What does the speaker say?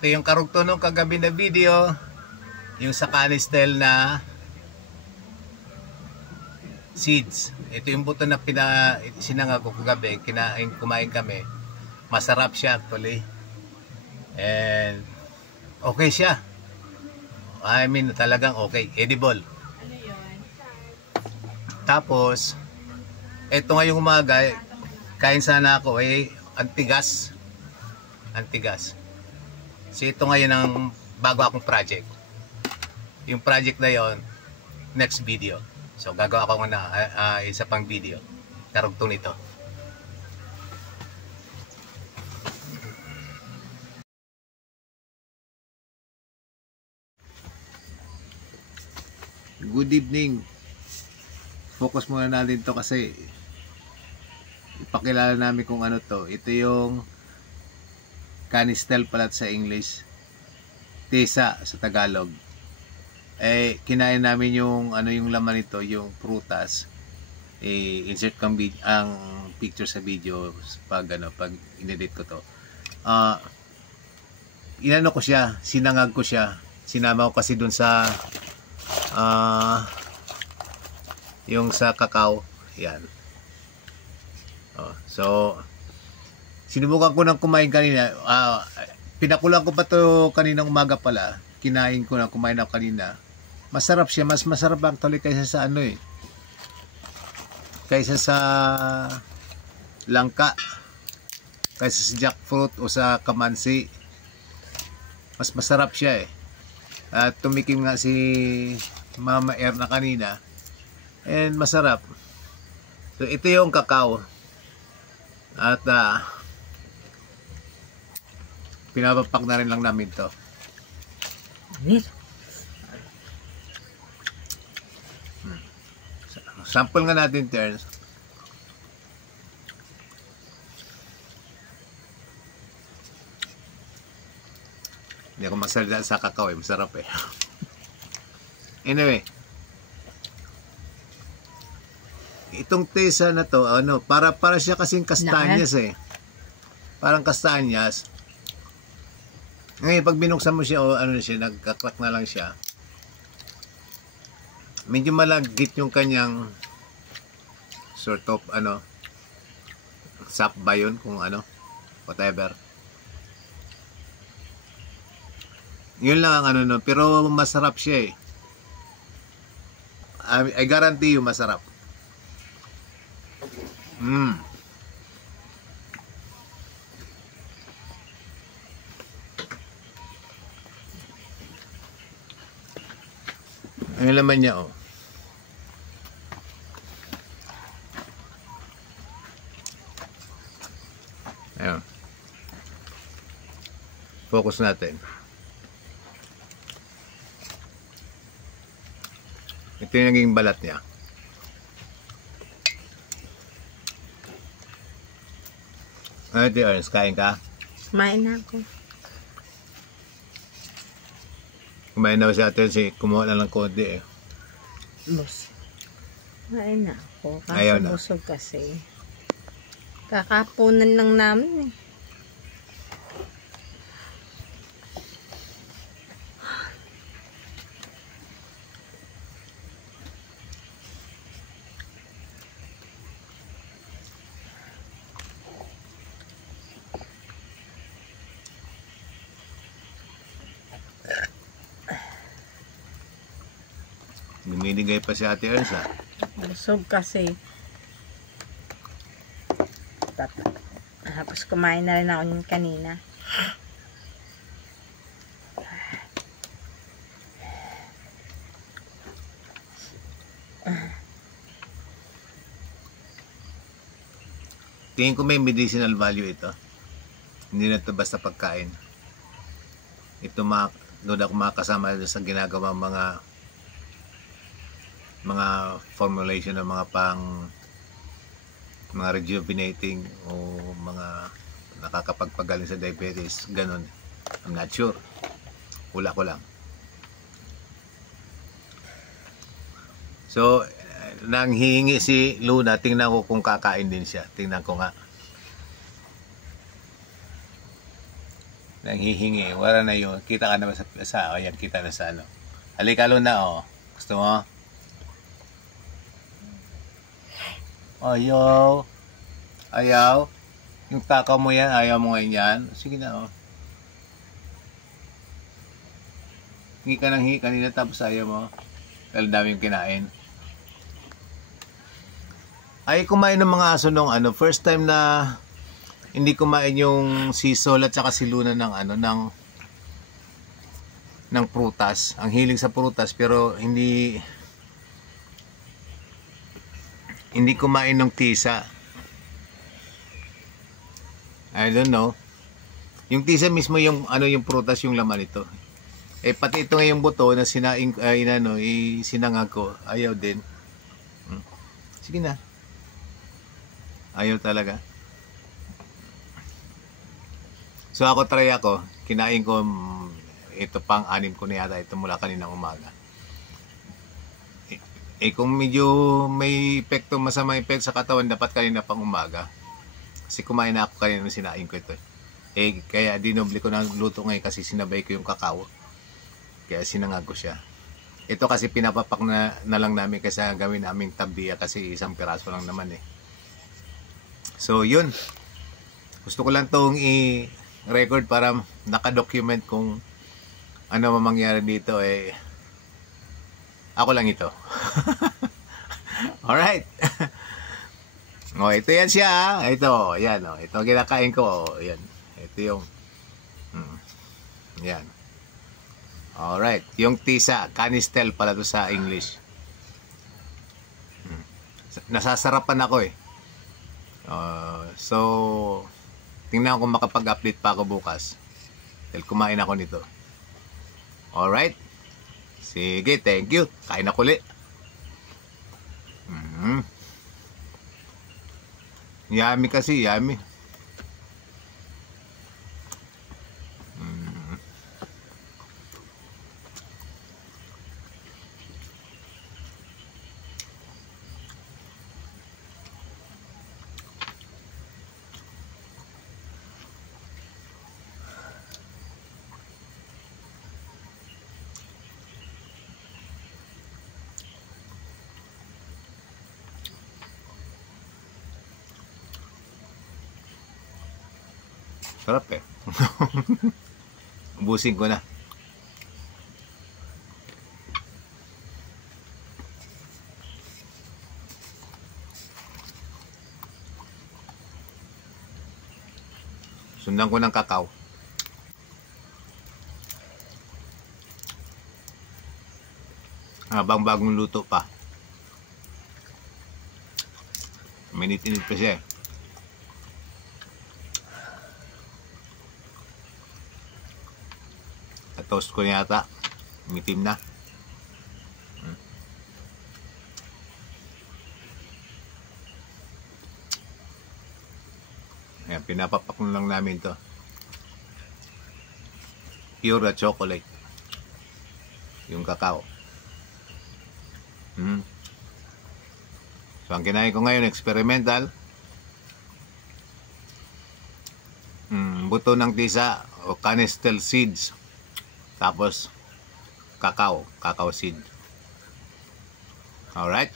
Ito yung karugtong nung kagabi na video, yung sa canistel na seeds. Ito yung buto na sinangag ko kagabi, kumain kami. Masarap siya actually. And okay siya. I mean talagang okay, edible. Ano yun? Tapos ito ngayong umaga, kain sana ako antigas. So ito ngayon ang bago akong project. Yung project na yon, next video. So gagawa ako na isa pang video. Karugtong nito. Good evening. Focus muna natin to kasi ipakilala namin kung ano to. Ito yung canistel pala sa English, tesa sa Tagalog. Kinain namin yung yung laman nito, yung prutas. Insert kang ang picture sa video pag inedit ko to. Inano ko siya, sinangag ko siya. Sinama ko kasi dun sa yung sa kakao. Yan. So sinubukan ko nang kumain kanina. Pinakulang ko pa to kaninang umaga pala. Kinain ko na, kumain ako kanina. Masarap siya. Mas masarap actually kaysa sa kaysa sa langka. Kaysa sa jackfruit o sa kamansi. Mas masarap siya At tumikim nga si Mama Erna kanina. And masarap. So ito yung kakao. At pinapapak na rin lang namin to. Sample nga natin, Terence. Hindi ako magsalita sa kakao masarap Anyway, itong tesa na to, para siya kasing kastanyas Parang kastanyas. Ngayon, pag binuksan mo siya, nagkakrak na lang siya. Medyo malagkit yung kanyang sort of, sap ba yun? Kung whatever. Yun lang ang pero masarap siya I guarantee you, masarap. Ang laman niya Ayun. Focus natin. Ito yung naging balat niya. Ito Ernst, kain ka? Kumain na ako. Kumain na si Ate Ernst, kumuha na lang konti Bus. Kumain na ako. Ayaw na. Busog kasi. Kakapunan lang namin Luminigay pa si Ate Ernst Busog kasi. Tapos kumain na rin ako yun kanina. Tingin ko may medicinal value ito. Hindi na ito basta pagkain. Ito doon ako makasama sa ginagawa mga formulation ng mga rejuvenating o mga nakakapagpagaling sa diabetes, ganun. I'm not sure. Hula ko lang. So, nang hihingi si Luna, tingnan ko kung kakain din siya. Tingnan ko nga. Nanghihingi. Wala na yun. Kita ka na ba ayan, kita na sa ano. Halika Luna, oh. Gusto mo? Ayaw. Ayaw. Yung takaw mo yan, ayaw mo ngayon yan. Sige na, oh. Hingi ka ng hingi kanina tapos ayaw mo. Dahil dami yung kinain. Ay, kumain ng mga aso nung ano, first time na hindi kumain yung si Sol at saka si Luna ng ano, ng prutas. Ang hilig sa prutas pero hindi kumain ng tisa. I don't know. Yung tisa mismo yung ano yung prutas yung laman nito. Eh pati ito ngayong buto na sinaing sinangag ko, ayaw din. Sige na. Ayaw talaga. So ako try ako, kinain ko ito pang 6 ko na yata ito mula kaninang umaga. Kung medyo may epekto, masama epekto sa katawan, dapat kanina pang umaga. Kasi kumain na ako kanina nung sinain ko ito. Kaya dinoble ko ng luto ngayon kasi sinabay ko yung kakao. Kaya sinangag ko siya. Ito kasi pinapapak na lang namin kasi gawin naming tabdiya kasi isang piraso lang naman eh. So yun. Gusto ko lang itong i-record para nakadocument kung ano mangyari dito eh. Ako lang ito. Alright. O, ito yan siya. Ito, yan. O. Ito kinakain ko. O, yan. Ito yung yan. Alright. Yung tisa. Canistel pala to sa English. Nasasarapan ako eh. So, tingnan ko kung makapag-update pa ako bukas. Dahil kumain ako nito. Alright. Sige, thank you. Kain ako ulit. Yummy kasi, yummy. Sarap eh. Ubusin ko na. Sundan ko ng kakao. Habang bagong luto pa. Minit-init pa siya eh. Toast ko yata. Mitim na. Ayan, pinapapak lang namin to. Pure chocolate. Yung kakao. So, ang kinain ko ngayon, experimental. Buto ng tisa o canistel seeds. Tapos, cacao seed. Alright?